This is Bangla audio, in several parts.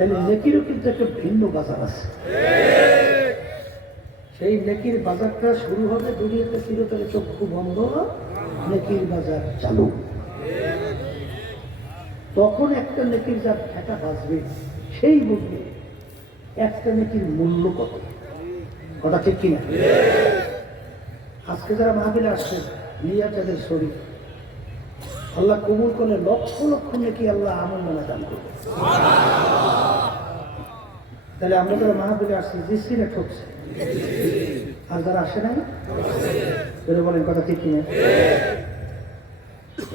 তাহলে নেকিরও কিন্তু একটা ভিন্ন বাজার আছে। সেই নেকির বাজারটা শুরু হবে দুনিয়াতে চিরতরে চক্ষু বন্ধ, নেকির বাজার চালু। তখন একটা নেকির যার ঠেকা বাজবে সেই বুঝবে একটা নেকির মূল্য কত। কথা ঠিক কিনা? আজকে যারা মাহফিলে আসছে নিয়া তাদের শরীর আল্লাহ কবুল করে লক্ষ লক্ষ নেকি আল্লাহ আমল নামে দান করবে। তাহলে আমরা যারা মাহফিলে আসছি দিচ্ছি না ঠকছে, আর যারা আসে নাই বলেন কথা ঠিক কিনা?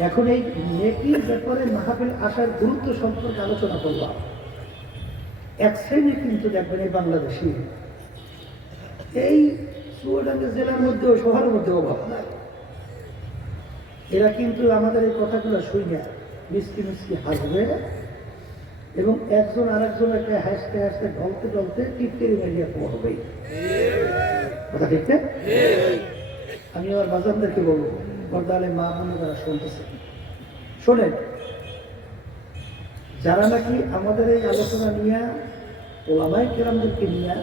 এখন এই নেকির ব্যাপারে মাহফিল আসার গুরুত্ব সম্পর্কে আলোচনা করলাম। এক শ্রেণী কিন্তু দেখবেন এই বাংলাদেশি এই চুয়াডাঙ্গা জেলার মধ্যে ও শহরের মধ্যে অভাব নাই, এরা কিন্তু আমাদের এই কথাগুলো শুনে মিষ্টি মিষ্টি হাসবে এবং একজন আরেকজনকে হাসতে হাসতে ঢলতে ঢলতে টিপতেরি মারিয়া পড়বেই। কথা ঠিক না? আমি আমার বাজারদেরকে বলবো, পর্দালে মা বোনে যারা শুনতেছে শোনেন, যারা নাকি আমাদের এই আলোচনা নিয়ে ওলামায়ে কেরামদেরকে নিয়ে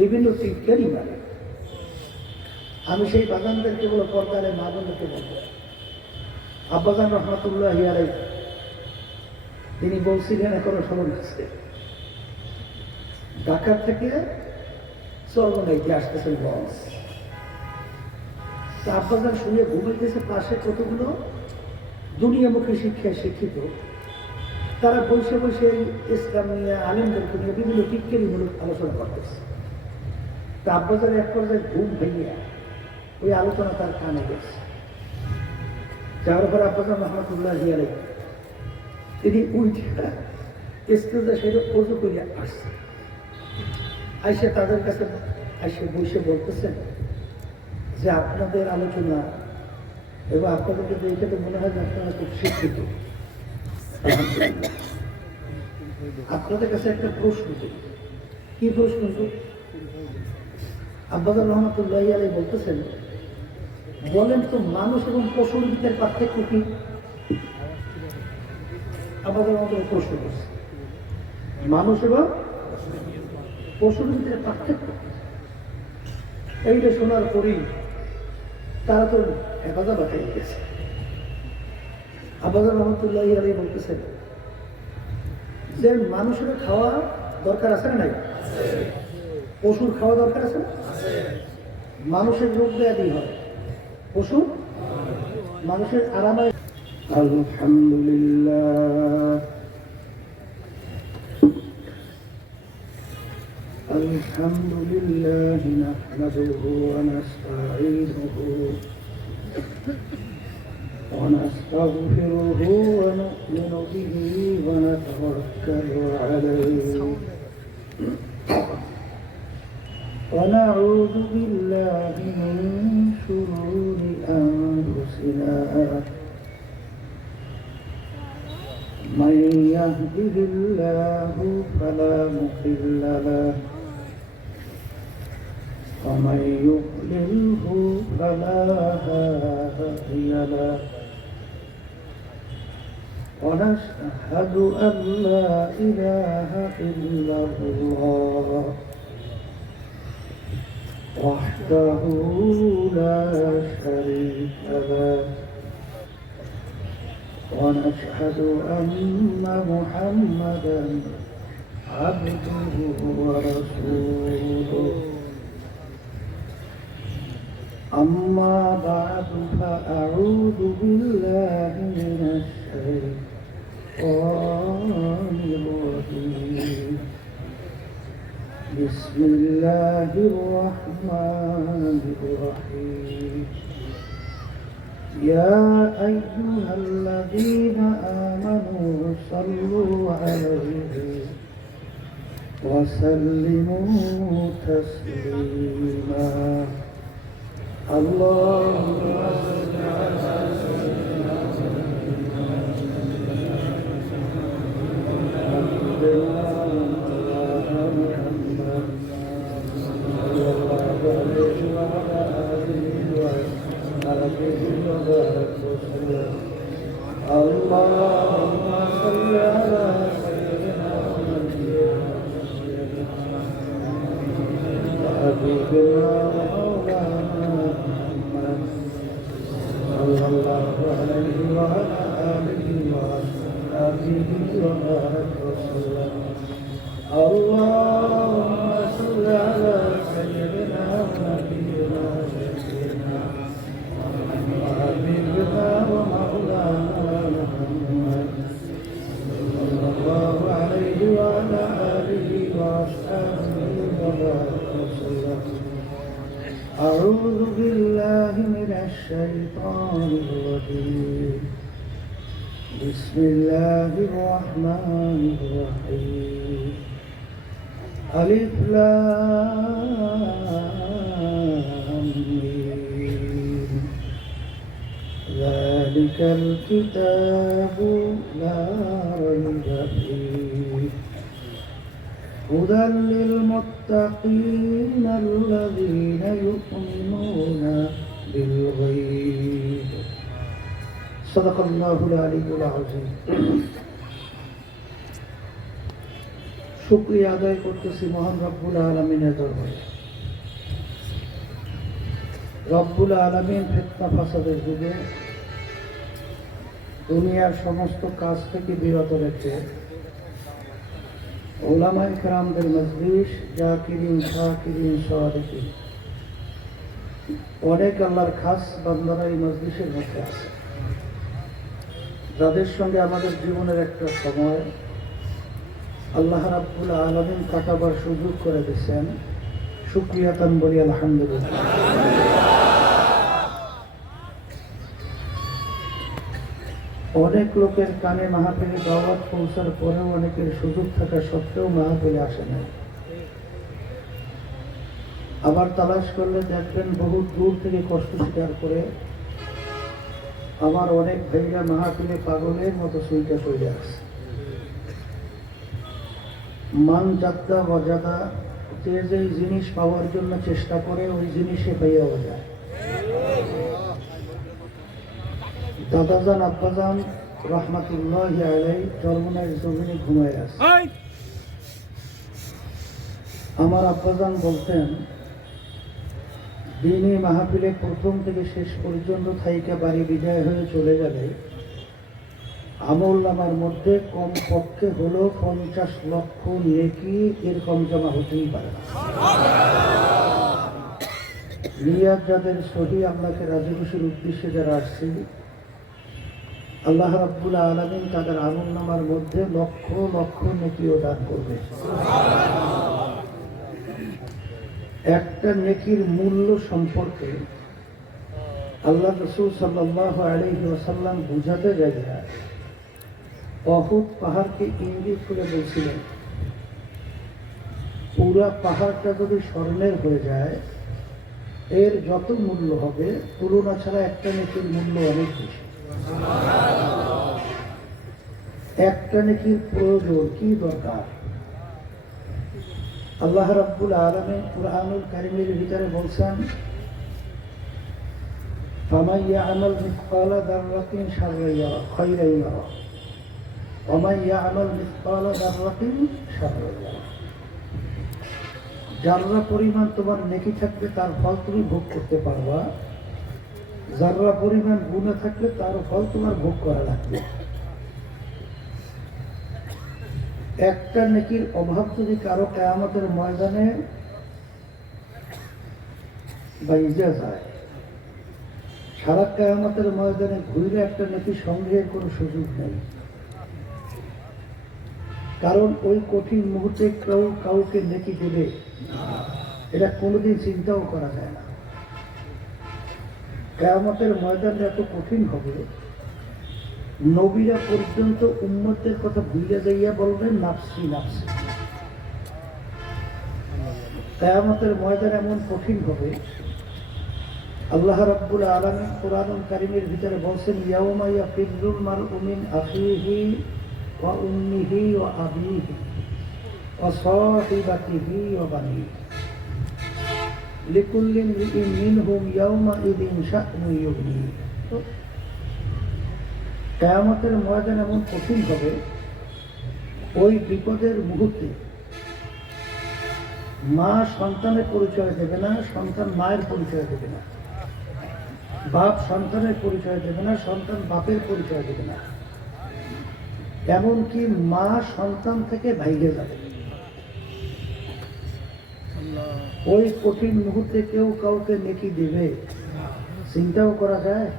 বিভিন্ন টিপতেরি মারে, আমি সেই বাগানদেরকে বলো, পর্দালে মা বোনদেরকে বলবো, আব্বাজান রহমতুল্লাহ আলাইহি তিনি বলছিলেন, এখনো স্মরণ আছে, ঢাকা থেকে চরমনাইতে আসতেছেন লঞ্চ। আব্বাজান শুনে ঘুমাইতেছে, পাশে কতগুলো দুনিয়ামুখী শিক্ষায় শিক্ষিত তারা বসে বসে ইসলাম নিয়ে আলেমদেরকে নিয়ে বিভিন্ন টিক্কেরিমূলক আলোচনা করতেছে। তা আব্বাজান এক পর্যায়ে ঘুম ভেঙে ওই আলোচনা তার কানে গেছে। যাওয়ার পর আব্বাজান রহমতুল্লাহ আলাইহি তিনি উঠে স্টেজে সেটা অজু করে আসছে, আইসে তাদের কাছে আইসে বসে বলতেছেন যে আপনাদের আলোচনা এবং আপনাদেরকে দেখে তো মনে হয় যে আপনারা খুব শিক্ষিত। আপনাদের কাছে একটা প্রশ্ন করি। কি প্রশ্ন? আব্বাজান রহমতুল্লাহ আলাইহি বলতেছেন, বলেন তো মানুষ এবং পশুর ভিতরে পার্থক্য কি? আব্বাজান রহমতুল্লাহ প্রশ্ন করছে, মানুষ এবং পশুর ভিতরে পার্থক্য। এইটা শোনার পরেই তারা তো হেফাজত হয়ে গেছে। আব্বাজান রহমতুল্লাহ আলাইহি বলতেছেন যে মানুষের খাওয়া দরকার আছে না নাই? পশুর খাওয়া দরকার আছে না? মানুষের রোগ ব্যাধি হয়, পশু মানুষের আরামে। আলহামদুলিল্লাহ আলহামদুলিল্লাহ নাহমাদুহু ওয়া নাস্তাঈনুহু ওয়া নাস্তাগফিরুহু ওয়া নু'মিনু বিহি ওয়া নাতাওয়াক্কালু আলাইহি ونعوذ بالله من شرور أنفسنا من يهده الله فلا مضل له ومن يضلله فلا هادي له ونشهد أن لا إله إلا الله وحده لا شريك له ونشهد أن محمدا عبده ورسوله أما بعد فأعوذ بالله من الشيطان الرجيم بسم الله الرحمن الرحيم يا أيها الذين آمنوا صلوا عليه وسلموا تسليما اللهم صل على سيدنا اللهم صل على سيدنا سيدنا مولانا محمد صلى الله عليه وعلى آله وصحبه وبارك وسلم اللهم صل على سيدنا ونبينا سيدنا وحبيبنا ومولانا محمد صلى الله عليه وعلى آله وصحبه وبارك وسلم أعوذ بالله من الشيطان الرجيم بسم الله الرحمن الرحيم ألف لام ميم ذلك الكتاب لا ريب فيه هدى للمتقين الذين يؤمنون بالغيب صدق الله العلي العظيم শুকরিয়া আদায় করতেছি মহান রব্বুল আলামিনের দরবারে। রব্বুল আলামিন ফিতনা ফাসাদের যুগে দুনিয়ার সমস্ত কাজ থেকে বিরত রেখে উলামায়ে কেরামদের মজলিস জাকিরিন শাকিরিন সাদিকিন অনেক আল্লাহর খাস বান্দারা এই মজলিসের মধ্যে আছে, যাদের সঙ্গে আমাদের জীবনের একটা সময় আল্লাহ রাব্বুল আলামিন কাটাবার সুযোগ করে দিয়েছেন। শুকরিয়াতান বলি আলহামদুলিল্লাহ। অনেক লোকের কানে মাহফিলে দাওয়াত পৌঁছার পরেও অনেকের সুযোগ থাকা সত্ত্বেও মাহফিলে আসে না। আবার তালাশ করলে দেখবেন বহু দূর থেকে কষ্ট স্বীকার করে আমার অনেক ভাইরা মাহফিলে পাগলের মতো সুইটা চলে আসে। মান যাত্রা অজাদা, যে যেই জিনিস পাওয়ার জন্য চেষ্টা করে ওই জিনিসে পাইয়াও যায়। দাদাজান আব্বাজান রহমাতুল্লাহি আলাইহি চরমনের জমিনে ঘুমায় আছে। আমার আব্বাজান বলতেন, দিনে মাহফিলে প্রথম থেকে শেষ পর্যন্ত থাইকা বাড়ি বিদায় হয়ে চলে গেলে আমল নামার মধ্যে কমপক্ষে হলো 50 লক্ষ নেকি এর কম জমা হতেই পারে না। নিয়াত যাদের সহি আল্লাহকে রাজি খুশির উদ্দেশ্যে যারা আসছে, আল্লাহ রাব্বুল আলামিন তাদের আমল নামার মধ্যে লক্ষ লক্ষ নেকিও দান করবে। একটা নেকির মূল্য সম্পর্কে আল্লাহ রাসূল সাল্লাল্লাহু আলাইহি ওয়াসাল্লাম বুঝাতে যাইয়া উহুদ পাহাড়কে ইঙ্গিত করে বলছিলেন, পুরা পাহাড়টা যদি স্বর্ণের হয়ে যায় এর যত মূল্য হবে তুলনা ছাড়া একটা নেকির মূল্য অনেক বেশি। একটা নেকির প্রয়োজন কি দরকার? আল্লাহ রাব্বুল আলামিন কুরআনুল কারীমের ভিতরে বলছেন, ফামান ইয়া'মাল মিসকালা যাররাতিন শাররান ইয়ারা খায়রান ইয়ারা ওয়া মান ইয়া'মাল মিসকালা যাররাতিন শাররান ইয়ারা। যারা পরিমাণ তোমার নেকি থাকবে তার ফল তুমি ভোগ করতে পারবা, যারা পরিমাণ গুনাহ থাকলে তার ফল তোমার ভোগ করা লাগবে। একটা নেকির অভাব যদি কারো কিয়ামতের ময়দানে বাইজা যায়, সারা কিয়ামতের ময়দানে ঘুরে একটা নেকি সংগ্রহের কোনো সুযোগ নেই। কারণ ওই কঠিন মুহূর্তে কেউ কাউকে নেকি দেবে এটা কোনোদিন চিন্তাও করা যায় না। কিয়ামতের ময়দান এত কঠিন হবে, নবীরা পর্যন্ত উম্মতের কথা ভুলে যাইয়া বলবেন নাফসি নাফসি। কিয়ামতের ময়দান এমন কঠিন হবে, আল্লাহ রাব্বুল আলামিন কুরআনুল কারীমের ভিতরে বলছেন, ইয়াউমা ইয়াফিরুল মারউ মিন আখিহি ওয়া উম্মিহি ওয়া আবিহি ওয়া সাহিবাতিহি ওয়া বানিহি লিকুল্লি ইমরিইন মিনহুম ইয়াউমা ইযিন শা'নুন ইউগনিহি। কিয়ামতের ময়দান এমন কঠিন হবে, ওই বিপদের মুহূর্তে মা সন্তানের পরিচয় দেবে না, সন্তান মায়ের পরিচয় দেবে না, বাপ সন্তানের পরিচয় দেবে না, সন্তান বাপের পরিচয় দেবে না, এমনকি মা সন্তান থেকে ভাইগে যাবে। ওই কঠিন মুহূর্তে কেউ কাউকে নেকি দেবে চিন্তাও করা যায়?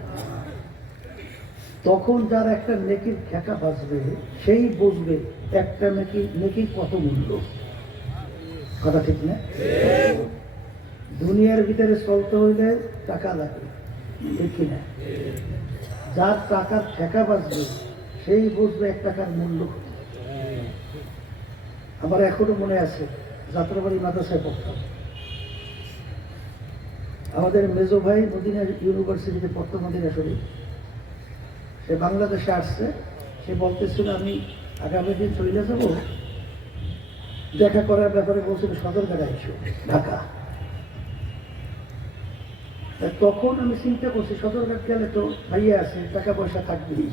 তখন যার একটা নেকির ঠেকা বাজবে সেই বুঝবে একটা নেকি কত মূল্য। কথা ঠিক না? দুনিয়ার ভিতরে চলতে হইলে টাকা লাগে, দেখি না? যার টাকার ঠেকা বাজবে সেই বুঝবে এক টাকার মূল্য। আমার এখনো মনে আছে, যাত্রাবাড়ি মাদ্রাসায় পড়তাম, আমাদের মেজো ভাই মদিনা ইউনিভার্সিটিতে পড়তো, মদিনা শরীফ। সে বাংলাদেশে আসছে, সে বলতেছিল আমি আগামী দিন চলে যাব, দেখা করার ব্যাপারে বলছিল সদরঘাটে এসো, ঢাকা। তখন আমি চিন্তা করছি সদরঘাট গেলে তো ভাইয়া আছে, টাকা পয়সা থাকবেই।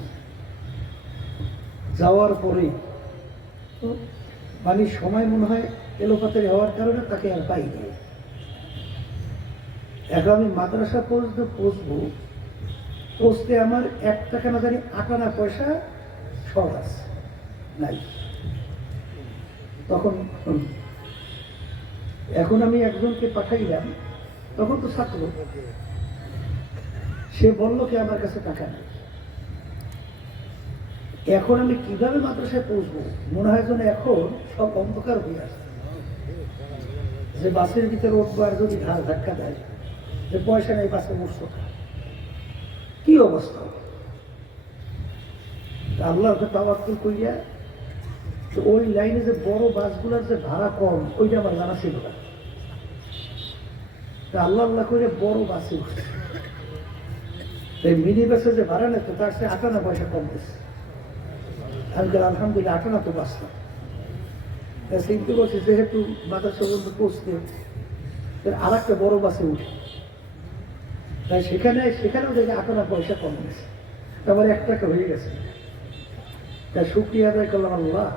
যাওয়ার পরে মানে সময় মনে হয় এলোপাতারি হওয়ার কারণে তাকে আর পাইনি। এখন আমি মাদ্রাসা পর্যন্ত পৌঁছবো, পৌঁছতে আমার 1 টাকা না জানি 8 আনা পয়সা খরচ নাই। তখন এখন আমি একজনকে পাঠাইলাম, তখন তো ছাত্র, সে বলল কি আমার কাছে টাকা নেই। এখন আমি কিভাবে মাদ্রাসায় পৌঁছবো? মনে হয় যেন এখন সব অন্ধকার হয়ে আসছে, যে বাসের ভিতরে উঠবো আর যদি ঘাড় ধাক্কা দেয় যে পয়সা নেই, বাসে উঠছো, কি অবস্থা? আল্লাহর তাওয়াক্কুল কইয়া ওই লাইনে যে বড় বাসগুলোর যে ভাড়া কম, ওইটা আমার জানা ছিল না। আল্লাহ আল্লাহ করে বড় বাসে উঠছে, মিনি বাসে যে ভাড়া নেই তো তার সে 8 আনা পয়সা কম দিচ্ছে। আমি আলহামদুলিল্লাহ 8 আনা তো বাঁচলাম। চিন্তা করছি যেহেতু মাদ্রাসা পর্যন্ত পৌঁছতে আর একটা বড় বাসে উঠে, তাই সেখানেও দেখে 8 আনা পয়সা কম গেছে, আমার 1 টাকা হয়ে গেছে। তাই শুকরিয়া আদায় করলাম, আল্লাহ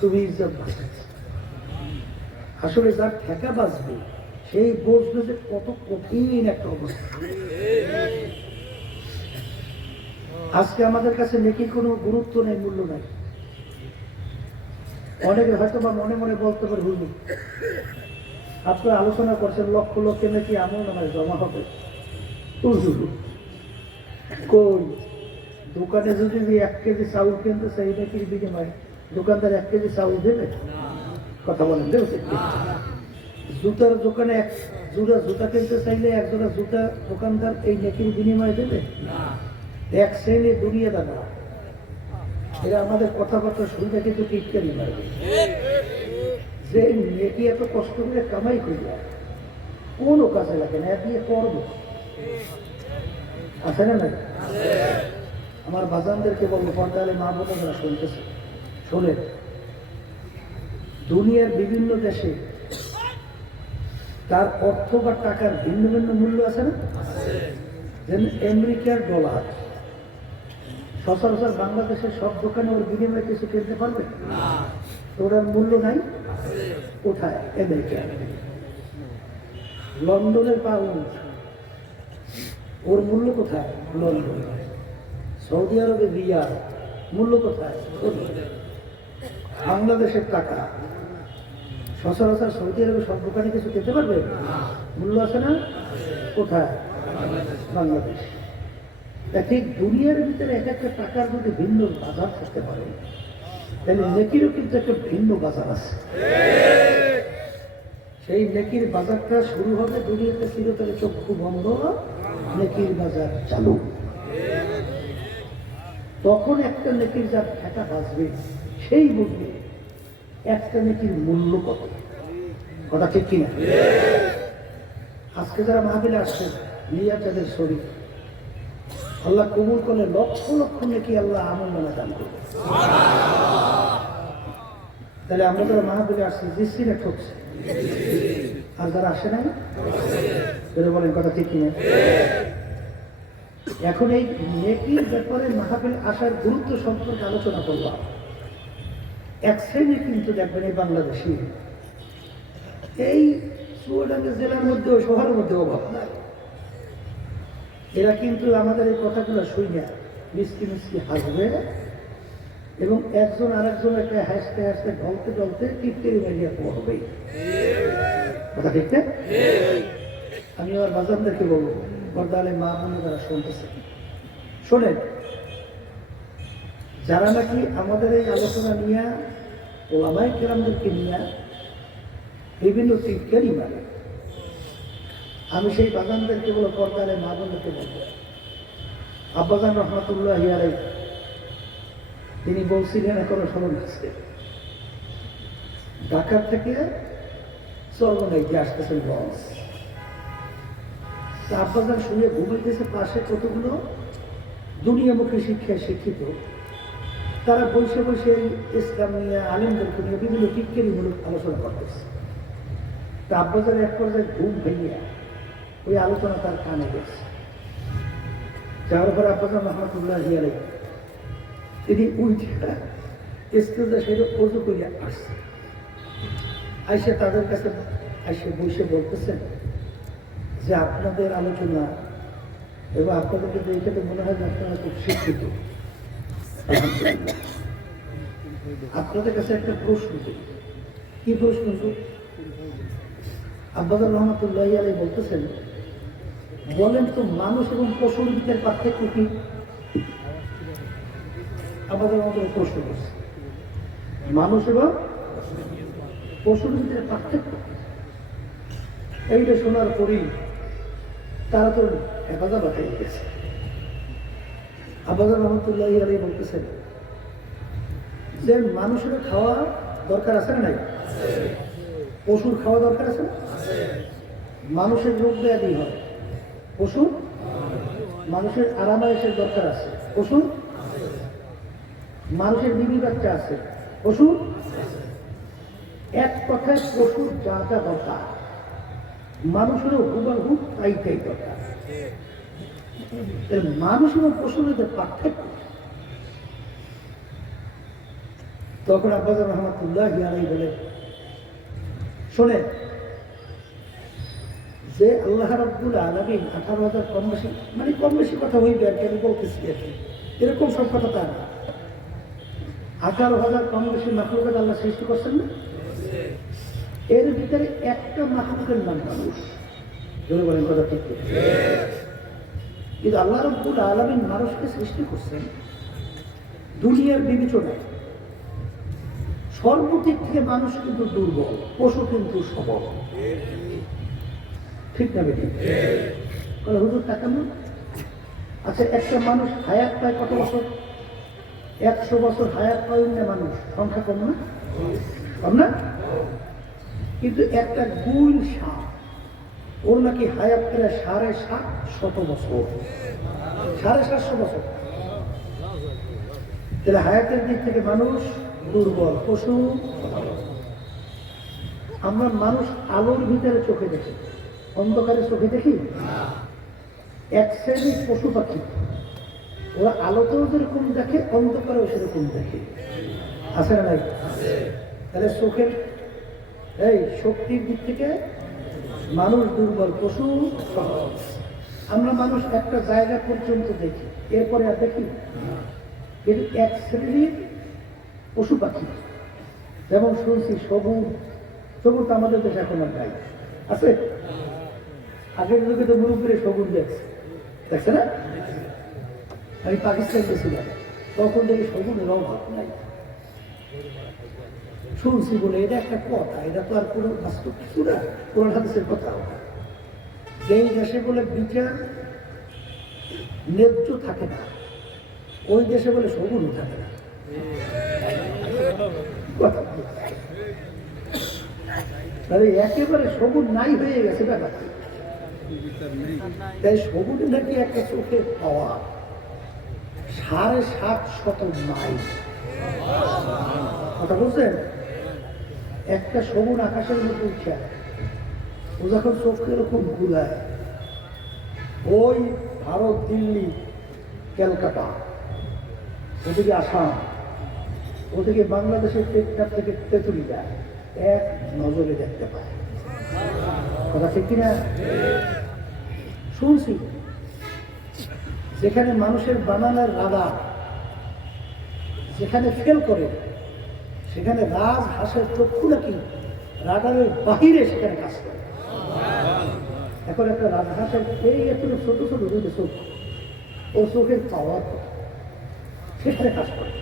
তুমি ইজ্জত বাঁচাচ্ছি। আসলে যার ঠেকা বাঁচবে সেই বুঝবে যে কত কঠিন একটা অবস্থা। আজকে আমাদের কাছে নেকির কোনো গুরুত্ব নেই, মূল্য নাই। অনেকে হয়তো বা মনে মনে বলতে পারে, হুজুর আপনারা আলোচনা করছেন লক্ষ লক্ষ নাকি আমল নামায় জমা হবে। কই দোকানে যদি 1 কেজি চাউল কিনতে চাই, নাকির বিনিময়ে দোকানদার 1 কেজি চাউল দেবে? কথা বলেন, দেবে? জুতার দোকানে 1 জোড়া জুতা কিনতে চাইলে 1 জোড়া জুতা দোকানদার এই নেকির বিনিময়ে দেবে? 1 শ্রেণী দুনিয়া দাদা, এরা আমাদের কথাবার্তা শুনতে কিন্তু টিটকারি মারবে যে নেকি এত কষ্ট করে কামাই করিয়া কোনো কাজে লাগে না, দিয়ে করবো। আছে না? নাই? আমার বাজানদেরকে বলবো, পর্দালে মা বোনেরা শুনতেছে, শোনেন, দুনিয়ার বিভিন্ন দেশে তার অর্থ বা টাকার ভিন্ন ভিন্ন মূল্য আছে না? যেমন আমেরিকার ডলার সচরাচর বাংলাদেশের সব দোকানে ওর বিনিময়ে কিছু কিনতে পারবে না, ওটার মূল্য নাই। কোথায়? আমেরিকা। লন্ডনের পাউন্ড, ওর মূল্য কোথায়? লন্ডন। সৌদি আরবের রিয়াল, মূল্য কোথায়? বাংলাদেশের টাকা সচরাচর সৌদি আরবে সব দোকানে কিছু খেতে পারবে? মূল্য আছে না? কোথায়? বাংলাদেশ। ঠিক দুনিয়ার ভিতরে এক একটা টাকার যদি ভিন্ন বাজার থাকতে পারে, তাহলে নেকিরও কিন্তু একটা ভিন্ন বাজার আছে। সেই নেকির বাজারটা শুরু হবে দুনিয়াতে চিরতরে চক্ষু বন্ধ, নেকির বাজার চালু। তখন একটা নেকির যার ঠেকা বাঁচবে সেই বুঝবে একটা নেকির মূল্য কত। কথা ঠিক কিনা? আজকে যারা মাহফিলে আসছেন, নিয়া যাদের শরীর, আল্লাহ কবুল করলে লক্ষ লক্ষ নেকি আল্লাহ আমল নামা দান করবে। তাহলে আমরা যারা মাহফিলে আসছি জিসিরা ঠকছে, আর যারা আসে নাই বলেন, কথা ঠিক কিনা? এখন এই নেকির ব্যাপারে মাহফিল আসার গুরুত্ব সম্পর্কে আলোচনা করলাম। 1 শ্রেণী কিন্তু দেখবেন এই বাংলাদেশি এই চুয়াডাঙ্গা জেলার মধ্যেও শহরের মধ্যে অভাব নাই। এরা কিন্তু আমাদের এই কথাগুলো শুনে মিষ্টি মিষ্টি হাসবে এবং একজন আরেকজন একটা হাসতে হাসতে ঢলতে ঢলতে টিপটেরি মারিয়া পড়বে। কথা ঠিক না? আমি আমার বাজানদেরকে বলবো, বর্দালে মা বোন যারা শুনতেছে, শোনেন, যারা নাকি আমাদের এই আলোচনা নিয়ে ওলামায়ে কেরামদেরকে নিয়ে বিভিন্ন টিপকারি মারে, আমি সেই বাগানদেরকে বলো, পর্দারে মা বোনদেরকে বলবো, আব্বাজান রহমতুল্লাহ আলাইহি তিনি বলছিলেন, এখনো স্মরণ আছে, ঢাকা থেকে চরমনাইতে আসতেছেন লঞ্চ। আব্বাজান শুনে ঘুমাইতেছে, পাশে কতগুলো দুনিয়ামুখী শিক্ষায় শিক্ষিত তারা বসে বসে ইসলাম নিয়ে আলেমদেরকে নিয়ে বিভিন্ন টিটকারিমূলক আলোচনা করতেছে। তা আব্বাজান এক পর্যায়ে ঘুম ভেঙে ওই আলোচনা তার কানে গেছে। যাওয়ার পর আব্বাজান রহমতুল্লাহ আলাইহি তিনি উঠে স্টেজে সেটা অজু করে আসছে, আইসে তাদের কাছে আইসে বসে বলতেছেন যে আপনাদের আলোচনা এবং আপনাদেরকে দেখে মনে হয় যে আপনারা খুব শিক্ষিত। আপনাদের কাছে একটা প্রশ্ন, কি প্রশ্ন? আব্বাজান রহমতুল্লাহ আলাইহি বলতেছেন, বলেন তো মানুষ এবং পশুর ভিতরে পার্থক্য কি? আমাদের মতো প্রশ্ন করছে, মানুষ এবং পশুর ভিতরে পার্থক্য। এইটা শোনার পরই তারা তো হেফাজত হয়ে গেছে। আব্বাজান রহমতুল্লাহ আলাইহি বলতেছেন যে মানুষের খাওয়া দরকার আছে না নাই? পশুর খাওয়া দরকার আছে না? মানুষের রোগ ব্যাধি হয়, পশুর মানুষের আরামায়েশের দরকার আছে, পশুর মানুষের বিবি বাচ্চা আছে, পশুর এক কথায় পশুর যা যা দরকার মানুষেরও হুবহু তাই তাই দরকার। মানুষ এবং পশুর মধ্যে পার্থক্য। তখন আব্বাজান রহমতুল্লাহ আলাইহি বলে, শোনেন, যে আল্লাহ রাব্বুল আলামিন 18,000 কম বেশি, মানে কম বেশি কথা হইবে আর কি, আমি বলতেছি আর কি, এরকম সব কথা তা না। 18,000 কম বেশি মাখলুকাত আল্লাহ সৃষ্টি করছেন না? এর ভিতরে একটা মাখলুকের নাম মানুষ। যদি বলেন কথা ঠিক, কিন্তু আল্লাহ রাব্বুল আলামিন মানুষকে সৃষ্টি করছেন দুনিয়ার বিবেচনায় সর্বদিক থেকে মানুষ কিন্তু দুর্বল, পশু কিন্তু সবল। ঠিক না বেটি? হুজুর তাকান। আচ্ছা, একটা মানুষ হায়াত পায় কত বছর? 100 বছর হায়াত পায় না মানুষ, সংখ্যা কম না? কম না? কিন্তু একটা গুল সাপ, ওর নাকি হায়াত প্রায় 750 বছর, 750 বছর। তাহলে হায়াতের দিক থেকে মানুষ দুর্বল, পশু। আমরা মানুষ আলোর ভিতরে চোখে দেখি, অন্ধকারে চোখে দেখি। এক শ্রেণীর পশু পাখি, ওরা আলোতেও যেরকম দেখে, অন্ধকারেও সেরকম দেখে, আছে না নাই? তাহলে চোখের এই শক্তির দিক থেকে মানুষ দুর্বল, পশু সহজ। আমরা মানুষ একটা জায়গা পর্যন্ত দেখি, এরপরে আর দেখি। কিন্তু এক শ্রেণীর পশু পাখি, যেমন শুনছি সবুজ, সবুজ আমাদের দেশে এখন আর নাই, আছে? আগের যুগে তো মুরুব্বিরে সবুজ দেখছে না? আমি পাকিস্তান গেছিলাম, তখন দেখি সবুজের অভাব নাই। শুনছি বলে, এটা একটা কথা, এটা তো আর কোনো বাস্তব কিছু না, কোরআন হাদিসের কথা। যেই দেশে বলে বিচার ন্যায্য থাকে না, ওই দেশে বলে সবুজও থাকে না। তাহলে একেবারে সবুজ নাই হয়ে গেছে ব্যাপারটা। তাই সবুজ নাকি একটা চোখে পাওয়া 750 মাইল। কথা বলছেন? একটা সবুজ আকাশের মধ্যে উঠে, ও যখন চোখে এরকম ঘুরায়, ওই ভারত, দিল্লি, ক্যালকাটা, ওদিকে আসাম, ওদিকে বাংলাদেশের টেকনাফ থেকে তেঁতুলিয়া এক নজরে দেখতে পায়। কথা ঠিক কিনা? শুনছি যেখানে মানুষের বানানোর রাগা যেখানে ফেল করে সেখানে রাজ হাঁসের চক্ষু নাকি রাডারের বাহিরে সেখানে কাজ করে। এখন একটা রাজহাঁসের এই একটু ছোট ছোট দুটো চোখ, ও চোখের পাওয়ার সেখানে কাজ করে।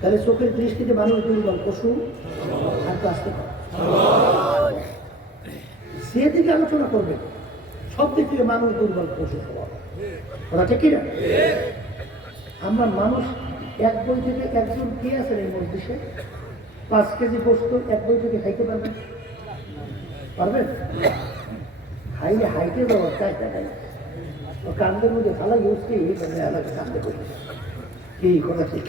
তাহলে চোখের দৃষ্টিতে মানুষ দুর্বল, পশু আর কাজতে পারে। যেদিকে আলোচনা করবে সব দিক থেকে মানুষ দুর্বল, পশু স্বভাব। ওরা ঠিক কিনা? আমরা মানুষ এক বই থেকে একজন কে আছেন এই মজলিসে 5 কেজি গোস্ত এক বই থেকে খাইতে পারবেন? পারবেন? খাইলে হাইটে যাওয়ার চাই দেখাই ও কান্দের মধ্যে ভালো ইউজকে আলাদা কান্দে করি কি কথা ঠিক।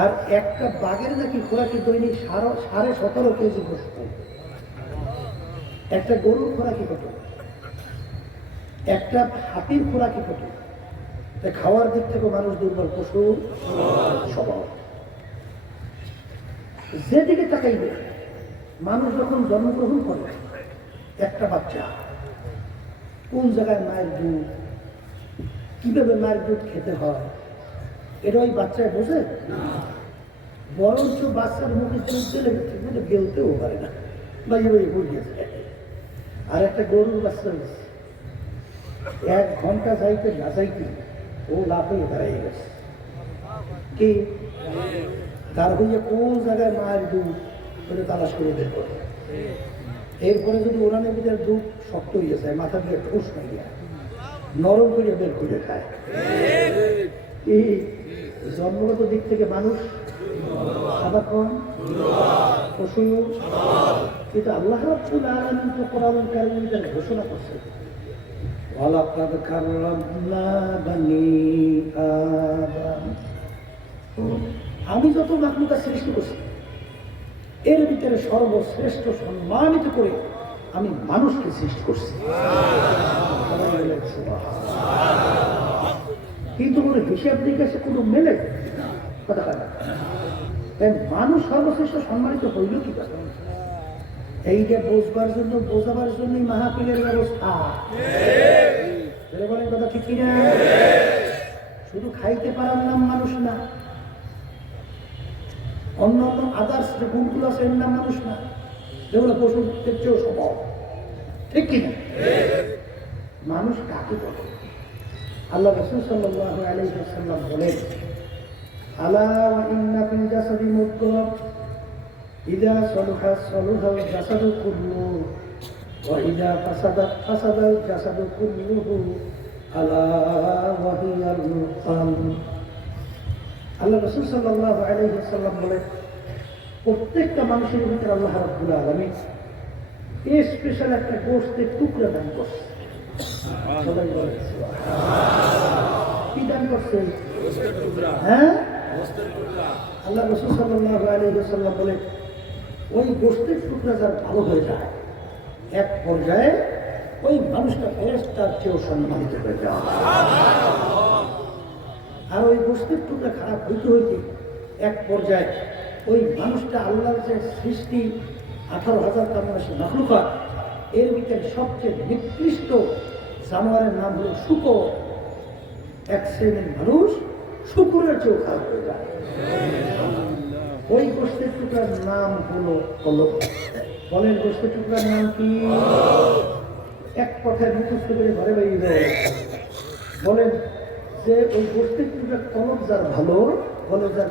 আর একটা বাঘের নাকি খোরাকি দৈনিক 17.5 কেজি গোস্ত, একটা গরুর খোরাকি কত, একটা হাতির খোরাকি কত। খাওয়ার দিক থেকে মানুষ দুর্বল, পশু স্বভাব। যেদিকে তাকাইবে মানুষ যখন জন্মগ্রহণ করে একটা বাচ্চা কোন জায়গায় মায়ের দুধ, কিভাবে মায়ের দুধ খেতে হয় এটা ওই বাচ্চায় বোঝে? বরঞ্চ বাচ্চার মুখে দুধ দিলে গেলতেও পারে না, বাইরে বাইরে বুঝিয়েছে। আর একটা গরুর বাচ্চা 1 ঘন্টা যাইতে না যাইতে ও লাফে দাঁড়িয়ে গেছে কি তার হইয়া কোন জায়গায় মায়ের দুধ ওটা তালাশ করে বের করে। এরপরে যদি ওরানের ভিতরে দুধ শক্ত হয়ে যায় মাথা দিয়ে ঠোস খাইয়া নরম করে বের করে খায়। এই জন্মগত দিক থেকে মানুষ সাধারণ পশু, কিন্তু আল্লাহ রাব্বুল আলামিন তো কোরআনুল কারীমে ঘোষণা করছে ওয়ালাকাদ কাররামনা বানি আদম। আমি যত মাখলুকাত সৃষ্টি করছি এর ভিতরে সর্বশ্রেষ্ঠ সম্মানিত করে আমি মানুষকে সৃষ্টি করছি। কিন্তু কোনো হিসাব নিকাশে কোনো মেলে কথা কথা তাই মানুষ সর্বশ্রেষ্ঠ সম্মানিত হইল কি কথা? এইটা বোঝবার জন্য বোঝাবার জন্যই মাহফিলের ব্যবস্থা। বলেন কথা ঠিক কিনা? শুধু খাইতে পারার নাম মানুষ না, অন্য অন্য আদার্স যে গুণগুলো আছে এর নাম মানুষ না, যেগুলো পশুর চেয়েও স্বভাব। ঠিক কিনা? মানুষ কাকে বলে? আল্লাহ রাসূল সাল্লাল্লাহু আলাইহি ওয়াসাল্লাম বলেন আলা ওয়া ইন্না ফিল জাসাদি মুদগাহ ইযা সালুহা সালুহাল জাসাদু কুল্লুহু ওয়া ইযা ফাসাদাত ফাসাদাল জাসাদু কুল্লুহু আলা ওয়া হিয়াল কলব। আল্লাহ রাসূল সাল্লাল্লাহু আলাইহি ওয়াসাল্লাম বলেন প্রত্যেকটা মানুষের ভিতরে আল্লাহ রাব্বুল আলামিন স্পেশাল একটা গোশতের টুকরা দান করছে। সবাই বলে কি দান করছেন? হ্যাঁ, আল্লাহ রাসূল সাল্লাল্লাহু আলাইহি ওয়াসাল্লাম বলেন ওই গোশতের টুকরা যার ভালো হয়ে যায় এক পর্যায়ে ওই মানুষটা ফেরেশতার চেয়েও সম্মানিত হয়ে যায়। আর ওই গোশতের টুকরা খারাপ হইতে হইতে এক পর্যায়ে ওই মানুষটা আল্লাহর যে সৃষ্টি 18,000 তামাশা মাখলুকাত এর ভিতরে সবচেয়ে নিকৃষ্ট জানোয়ারের নাম হলো শূকর। এক শ্রেণীর মানুষ শূকরের চেয়েও খারাপ হয়ে যায়। ওই গোশতের টুকরার নাম হলো কলব। বলেন গোশতের টুকরার নাম কি? এক কথায় মুখস্থ করে ঘরে বাইরে বলেন যে ওই গোশতের টুকরার কলব যার ভালো, বলে যার